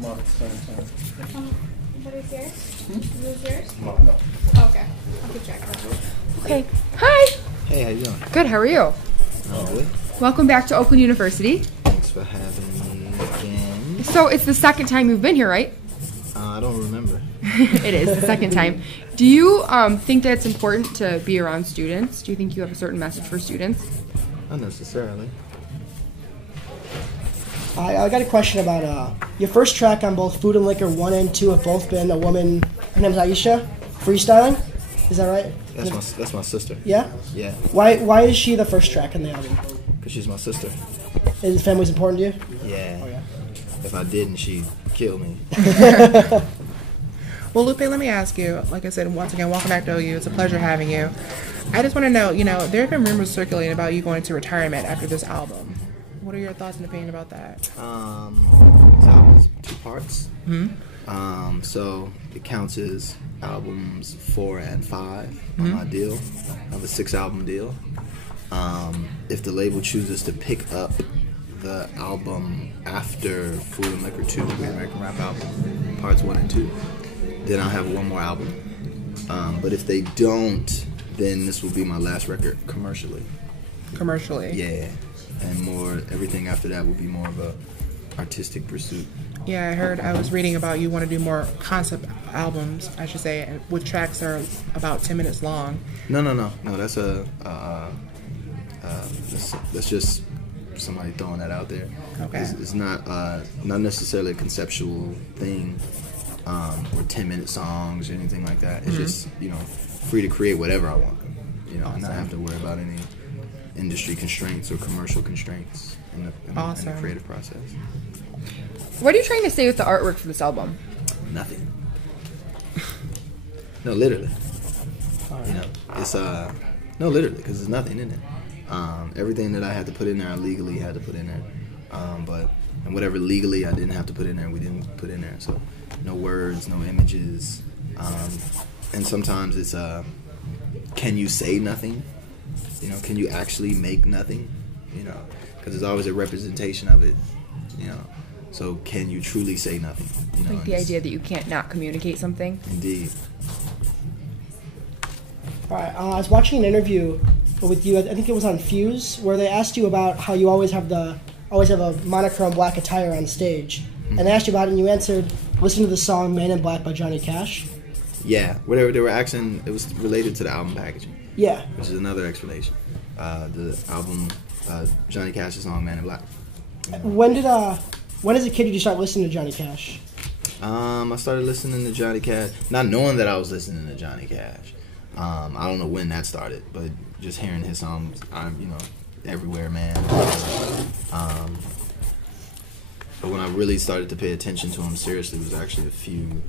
Month, same time. What is yours? Is this yours? No. Okay. I'll keep track of that. Okay. Hi. Hey, how you doing? Good. How are you? I'm good. Welcome back to Oakland University. Thanks for having me again. So it's the second time you've been here, right? I don't remember. It is the second time. Do you think that it's important to be around students? Do you think you have a certain message for students? Not necessarily. I got a question about your first track on both Food and Liquor 1 and 2 have both been a woman. Her name's Aisha, freestyling. Is that right? That's my sister. Yeah. Yeah. Why is she the first track on the album? Because she's my sister. Is family's important to you? Yeah. Oh yeah. If I didn't, she'd kill me. Well, Lupe, let me ask you, like I said, once again, welcome back to OU. It's a pleasure having you. I just want to know, there have been rumors circulating about you going to retirement after this album. What are your thoughts and opinion about that? This album is 2 parts. Mm-hmm. So it counts as albums 4 and 5 on my deal. I have a 6-album deal. If the label chooses to pick up the album after Food and Liquor 2, the American Rap album, parts 1 and 2, then I'll have one more album. But if they don't, then this will be my last record commercially. Commercially? Yeah. And everything after that will be more of a artistic pursuit. Yeah, I was reading about you want to do more concept albums, I should say, with tracks that are about 10 minutes long. No, that's that's just somebody throwing that out there. Okay. It's not necessarily a conceptual thing, or 10-minute songs or anything like that. It's just, free to create whatever I want. And not have to worry about any industry constraints or commercial constraints in the creative process. What are you trying to say with the artwork for this album? Nothing. No, literally. It's no, literally, because there's nothing in it. Everything that I had to put in there, I legally had to put in there. And whatever legally I didn't have to put in there, we didn't put in there. So no words, no images. And sometimes it's can you say nothing? Can you actually make nothing? Because there's always a representation of it. So can you truly say nothing? Like the idea that you can't not communicate something? Indeed. All right. I was watching an interview with you. I think it was on Fuse, where they asked you about how you always have a monochrome black attire on stage, and they asked you about it, and you answered, "Listen to the song Man in Black by Johnny Cash." Yeah, whatever they were asking, it was related to the album packaging. Yeah. Which is another explanation. The album, Johnny Cash's song "Man in Black." When as a kid did you start listening to Johnny Cash? I started listening to Johnny Cash, not knowing that I was listening to Johnny Cash. I don't know when that started, but just hearing his songs, everywhere, man. But when I really started to pay attention to him seriously was actually a few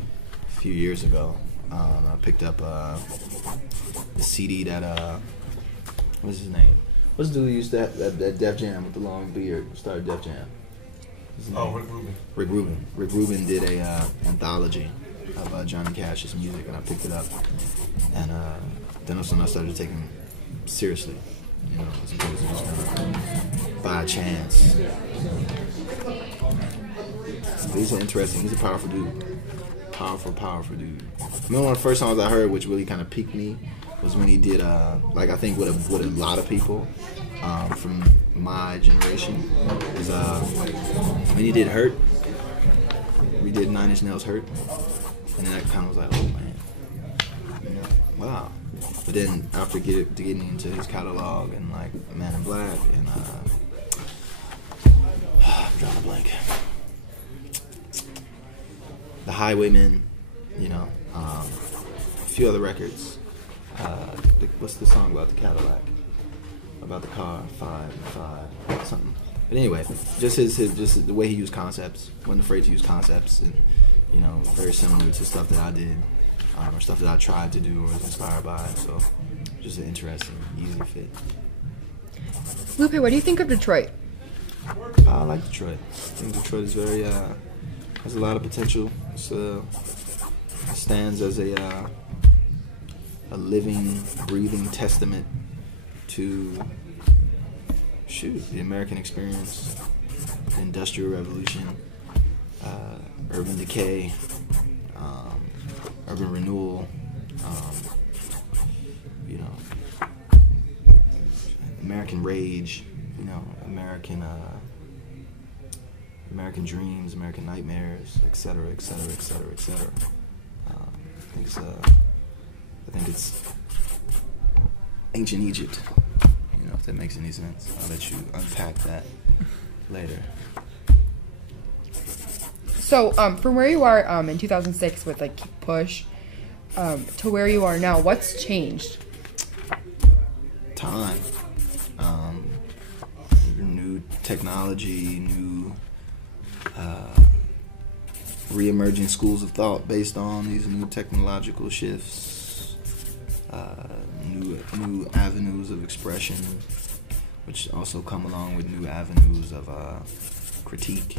years ago. I picked up the CD that what's his name? What's the dude who used to have that Def Jam with the long beard? Started Def Jam. Rick Rubin. Rick Rubin did a anthology of Johnny Cash's music, and I picked it up. And then all of a sudden I started taking him seriously, as opposed to just kind of by chance. He's interesting. He's a powerful dude. Powerful dude. I remember one of the first songs I heard, which really kind of piqued me, was when he did, I think what a lot of people from my generation is when he did Hurt. We did 9 Inch Nails Hurt, and then that kind of was like, oh man, wow. But then after getting into his catalog and like Man in Black and I'm drawing a blank. The Highwaymen, a few other records. What's the song about the Cadillac? About the car, 5 something. But anyway, just just the way he used concepts. Wasn't afraid to use concepts, and very similar to stuff that I did, or stuff that I tried to do or was inspired by. So, just an interesting, easy fit. Lupe, what do you think of Detroit? I like Detroit. I think Detroit is very has a lot of potential. It stands as a living, breathing testament to the American experience, the Industrial Revolution, urban decay, urban renewal, you know, American rage, you know, American dreams, American nightmares, etc., etc., etc., etc. I think it's ancient Egypt. You know, if that makes any sense. I'll let you unpack that later. So, from where you are in 2006 with like Push to where you are now, what's changed? Time, new technology, new re-emerging schools of thought based on these new technological shifts, new avenues of expression, which also come along with new avenues of critique,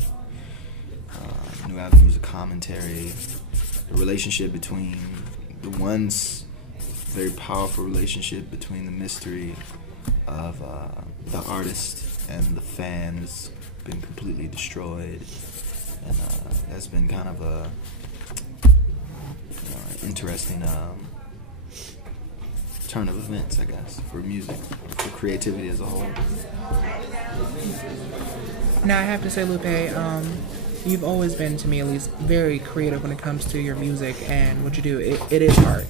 new avenues of commentary, the relationship between the once very powerful relationship between the mystery of the artist and the fan has been completely destroyed, and that's been kind of a interesting turn of events, I guess, for music, for creativity as a whole. Now I have to say, Lupe, you've always been, to me at least, very creative when it comes to your music and what you do. It is art.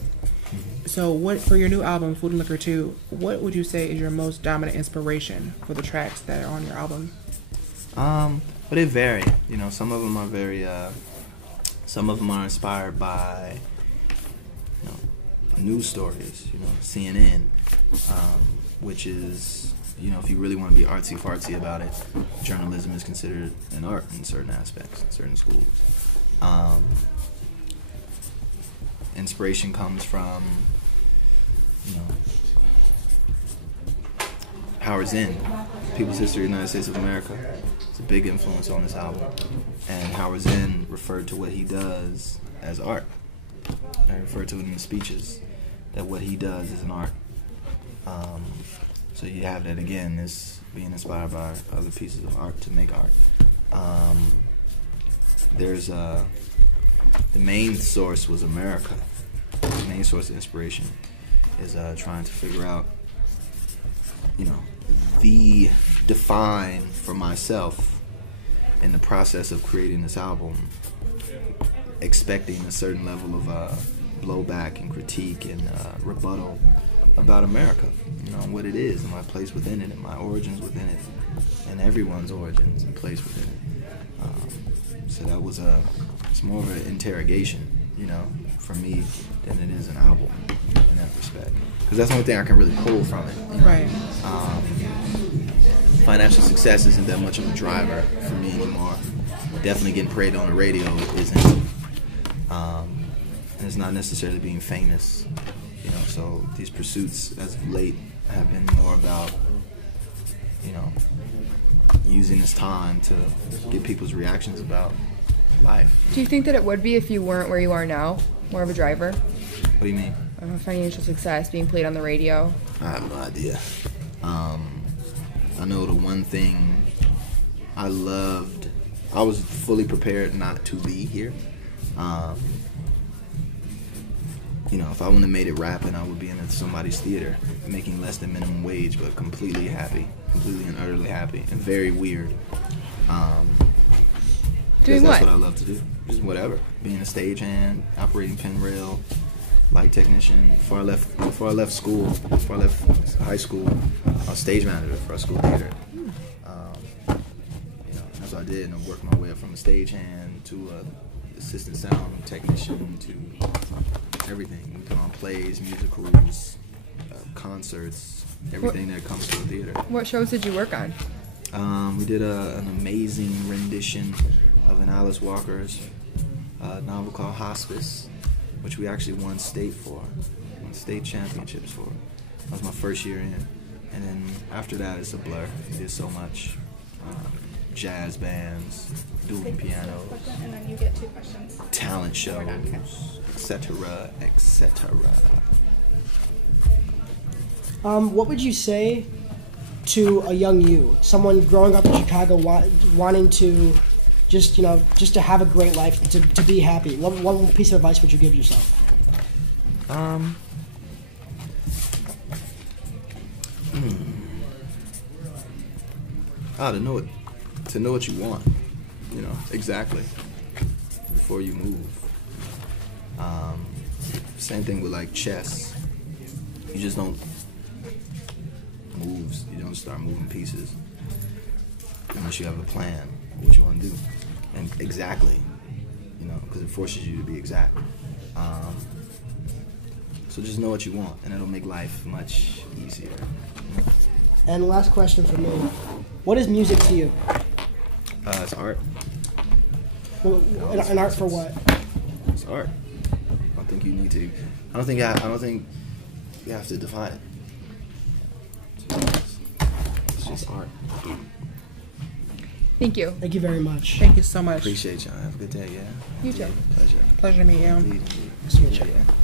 So what, for your new album, Food and Liquor 2, what would you say is your most dominant inspiration for the tracks that are on your album? But they vary. You know, some of them are very, some of them are inspired by, you know, news stories, you know, CNN, which is, you know, if you really want to be artsy-fartsy about it, journalism is considered an art in certain aspects, in certain schools. Inspiration comes from, you know, Howard Zinn, People's History of the United States of America. It's a big influence on this album. And Howard Zinn referred to what he does as art. I referred to it in the speeches, that what he does is an art. So you have that again, this being inspired by other pieces of art to make art. There's the main source was America. The main source of inspiration is trying to figure out, you know, define for myself in the process of creating this album, expecting a certain level of blowback and critique and rebuttal about America, you know, what it is and my place within it and my origins within it and everyone's origins and place within it. So that was it's more of an interrogation, you know, for me than it is an album in that respect. Because that's the only thing I can really pull from it. You know? Right. Financial success isn't that much of a driver for me anymore. Definitely getting paid on the radio isn't. And it's not necessarily being famous, you know. So these pursuits as of late have been more about, you know, using this time to get people's reactions about life. Do you think that it would be if you weren't where you are now, more of a driver? What do you mean? Financial success, being played on the radio. I have no idea. I know the one thing I loved, I was fully prepared not to be here. You know, if I wouldn't have made it rapping, I would be in somebody's theater, making less than minimum wage, but completely happy, completely and utterly happy, and very weird. Doing that's what? I love to do. Just whatever. Being a stagehand, operating pen rail, light technician. Before I left school, before I left high school, I was stage manager for a school theater. You know, that's what I did, and I worked my way up from a stagehand to a assistant sound technician to everything. We put on plays, musicals, concerts, everything that comes to a theater. What shows did you work on? We did an amazing rendition of an Alice Walker's novel called Hospice, which we actually won state championships for. That was my first year in. And then after that, it's a blur. We did so much. Jazz bands, dueling pianos, And then you get 2 questions. talent shows, etc., etc. What would you say to a young you, someone growing up in Chicago wanting to just just to have a great life, to be happy? What one piece of advice would you give yourself? To know what you want, exactly before you move. Same thing with like chess. You just don't moves. You don't start moving pieces unless you have a plan of what you want to do, and exactly, because it forces you to be exact. So just know what you want, and it'll make life much easier. And last question for me: what is music to you? It's art. Well, an art for what? It's art. I don't think you need to. I don't think you have to define it. It's just art. Thank you. Thank you very much. Thank you so much. Appreciate y'all. Have a good day. Yeah. You too. Pleasure. Pleasure to meet you. Indeed. See you, Chip. Yeah.